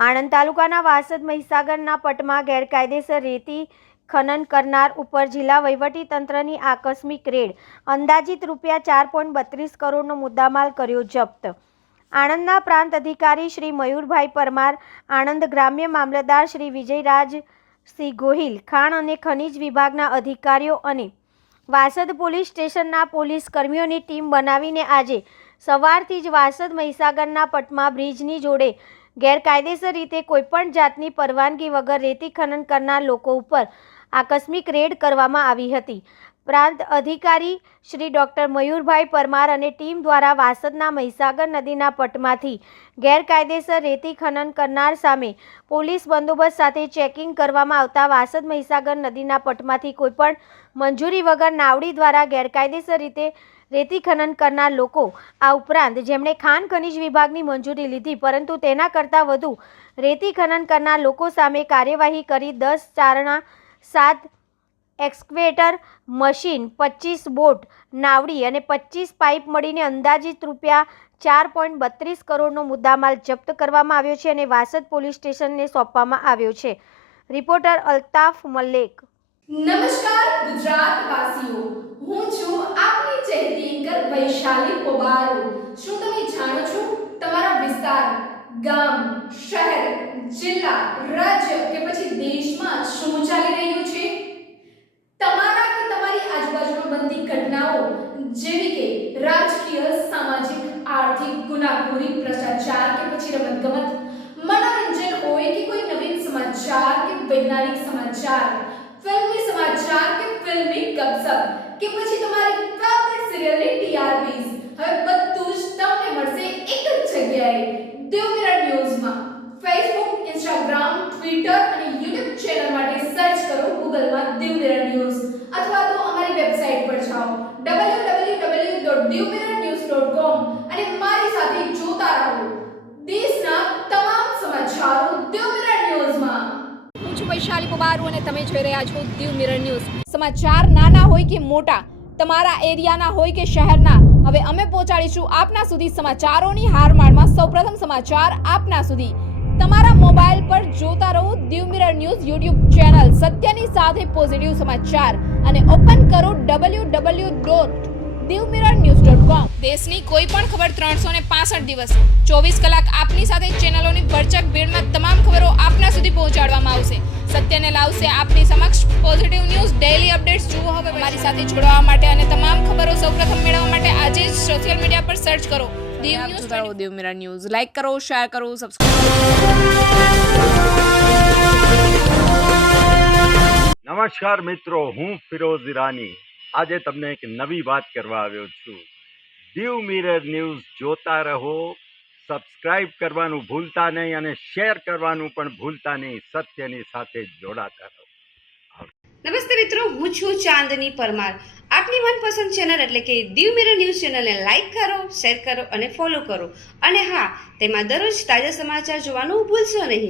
આણંદ તાલુકાના વાસદ મહીસાગરના પટમાં ગેરકાયદેસર રેતી ખનન કરનાર ઉપર જિલ્લા વહીવટીતંત્રની આકસ્મિક રેડ, અંદાજિત ₹4.32 કરોડનો મુદ્દામાલ કર્યો જપ્ત। આણંદના પ્રાંત અધિકારી શ્રી મયુરભાઈ પરમાર, આણંદ ગ્રામ્ય મામલતદાર શ્રી વિજયરાજસિંહ ગોહિલ, ખાણ અને ખનિજ વિભાગના અધિકારીઓ અને વાસદ પોલીસ સ્ટેશનના પોલીસ કર્મીઓની ટીમ બનાવીને આજે સવારથી જ વાસદ મહીસાગરના પટમાં બ્રિજની જોડે ગેરકાયદેસર રીતે કોઈપણ જાતની પરવાનગી વગર રેતી ખનન કરનાર લોકો ઉપર આકસ્મિક રેડ કરવામાં આવી હતી। પ્રાંત અધિકારી શ્રી ડૉક્ટર મયુરભાઈ પરમાર અને ટીમ દ્વારા વાસદના મહીસાગર નદીના પટમાંથી ગેરકાયદેસર રેતી ખનન કરનાર સામે પોલીસ બંદોબસ્ત સાથે ચેકિંગ કરવામાં આવતા વાસદ મહીસાગર નદીના પટમાંથી કોઈપણ મંજૂરી વગર નાવડી દ્વારા ગેરકાયદેસર રીતે રેતી ખનન કરનાર લોકો, આ ઉપરાંત જેમણે ખાણ ખનિજ વિભાગની મંજૂરી લીધી પરંતુ તેના કરતાં વધુ રેતી ખનન કરનાર લોકો સામે કાર્યવાહી કરી 10 ચારણા, 7 એક્સ્કેવેટર મશીન, 25 બોટ, નાવડી અને 25 પાઇપ મળીને અંદાજિત ₹4.32 કરોડનો મુદ્દામાલ જપ્ત કરવામાં આવ્યો છે અને વાસદ પોલીસ સ્ટેશનને સોંપવામાં આવ્યો છે। રિપોર્ટર અલ્તાફ મલેક। નમસ્કાર ગુજરાતવાસીઓ, હું છું આપની ચહેતી એન્કર વૈશાલી પોબારો। શું તમે જાણો છો તમારા વિસ્તાર, ગામ, શહેર, જિલ્લા, રાજ્ય કે પછી દેશમાં શું ચાલી રહ્યું છે? તમારા કે તમારી આજુબાજુમાં બનતી ઘટનાઓ જેવી કે રાજકીય, સામાજિક, આર્થિક, ગુનાખોરી, ભ્રષ્ટાચાર કે પછી રમતગમત, મનોરંજન હોય કે કોઈ નવીન સમાચાર કે વૈજ્ઞાનિક સમાચાર, ફિલ્મી સમાચાર કે ફિલ્મી ગપસપ કે પછી તમારી ફેવરિટ સિરિયલની ટીઆરપીસ, હવે બધું જ તમને મળશે એક જ જગ્યાએ, દેવમિરર ન્યૂઝમાં। ફેસબુક, ઇન્સ્ટાગ્રામ, ટ્વિટર અને યુટ્યુબ ચેનલ માટે સર્ચ કરો ગૂગલમાં દેવમિરર ન્યૂઝ અથવા તો અમારી વેબસાઇટ પર જાઓ www.devmirrornews.com અને મારી સાથે જોતા રહો દેશના તમામ સમાચારો દેવમિરર ન્યૂઝમાં। હું છું વૈશાલી પોબારો અને તમે જોઈ રહ્યા છો દેવમિરર ન્યૂઝ। સમાચાર નાના હોય કે મોટા, તમારા એરિયાના હોય કે શહેરના, હવે અમે પહોંચાડીશું આપના સુધી સમાચારોની હારમાળમાં સૌપ્રથમ સમાચાર આપના સુધી। તમારા મોબાઈલ પર જોતા રહો દેવમિરર ન્યૂઝ યુટ્યુબ ચેનલ, સત્યની સાથે પોઝિટિવ સમાચાર અને ઓપન કરો www.devmirrornews.com। દેશની કોઈ પણ ખબર 365 દિવસ 24 કલાક આપની સાથે ચેનલોની ભરચક ભીડમાં તમામ ખબરો આપના સુધી પહોંચાડવામાં આવશે। સત્યને લાવશે આપની સમક્ષ પોઝિટિવ ન્યૂઝ। ડેઈલી અપડેટ્સ જુઓ હવે અમારી સાથે જોડાવા માટે અને તમામ ખબરો સૌપ્રથમ મેળવવા માટે આજે જ સોશિયલ મીડિયા પર સર્ચ કરો દેવમિરર ન્યૂઝ। લાઈક કરો, શેર કરો, સબસ્ક્રાઇબ। નમસ્કાર મિત્રો, હું ફિરોઝ ઈરાની આજે તમને એક નવી વાત કરવા આવ્યો છું। દેવમિરર ન્યૂઝ જોતા રહો, સબસ્ક્રાઇબ કરવાનું ભૂલતા નહીં અને શેર કરવાનું પણ ભૂલતા નહીં। સત્યની સાથે જોડાતા રહો। નમસ્તે મિત્રો, હું છું ચાંદની પરમાર। આપની મનપસંદ ચેનલ એટલે કે દેવમિરર ન્યૂઝ ચેનલને લાઈક કરો, શેર કરો અને ફોલો કરો અને હા, તેમાં દરરોજ તાજા સમાચાર જોવાનું ભૂલશો નહીં।